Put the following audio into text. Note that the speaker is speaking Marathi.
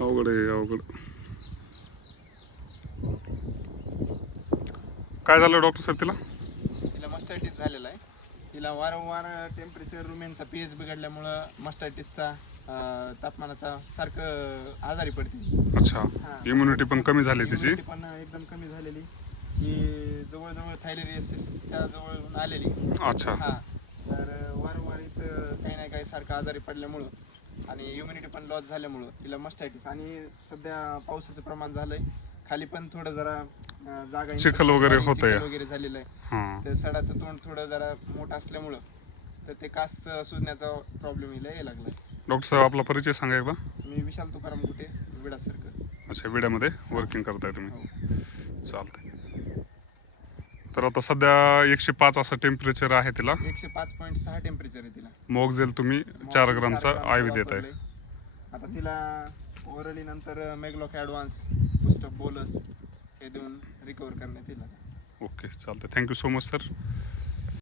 अवघड आहे अवघड. काय झालं डॉक्टर साहेब तिला? तिला मस्टायटिस झालेला आहे. तिला वारंवार टेम्परेचर रुमेनचा पीएच बिघडल्यामुळं मस्टायटिसचा तापमानाचा सारखं आजारी पडते. अच्छा, हां. इम्युनिटी पण कमी झाली तिची. Immunity पण एकदम कमी झालेली. ही जवळजवळ थायलेरियसिसच्या जवळ आलेली. अच्छा. हां. तर वारंवार हिचं काही ना काही सारखं आजारी पडल्यामुळं आणि इम्युनिटी पण लॉस झाल्यामुळं तिला मस्टायटिस आणि सध्या पावसाचं प्रमाण झालंय. खाली पण थोडं जरा जागा चिखल वगैरे चिखल होतंय. वगैरे झालेलं आहे. हां. तर सडाचं तोंड थोडं जरा मोठं असल्यामुळं तर ते कास सुजण्याचा प्रॉब्लेम यायला लागलाय. डॉक्टर साहेब आपला परिचय सांगा एकदा. मी विशाल तुकाराम गुटे, विडा सर्कल. अच्छा, विड्यामध्ये वर्किंग करताय तुम्ही. हो. चालतंय. तर आता सध्या 105 असं टेम्परेचर आहे तिला. 105.6 टेम्परेचर आहे तिला. मोक्झेल तुम्ही 4 ग्रामचा आय देत आहे. आता तिला ओरली नंतर मेगलॉक ॲडव्हान्स पुस्टअप बोलस हे देऊन रिकवर करण्यात येईल. ओके, चालतंय. Thank you so much sir.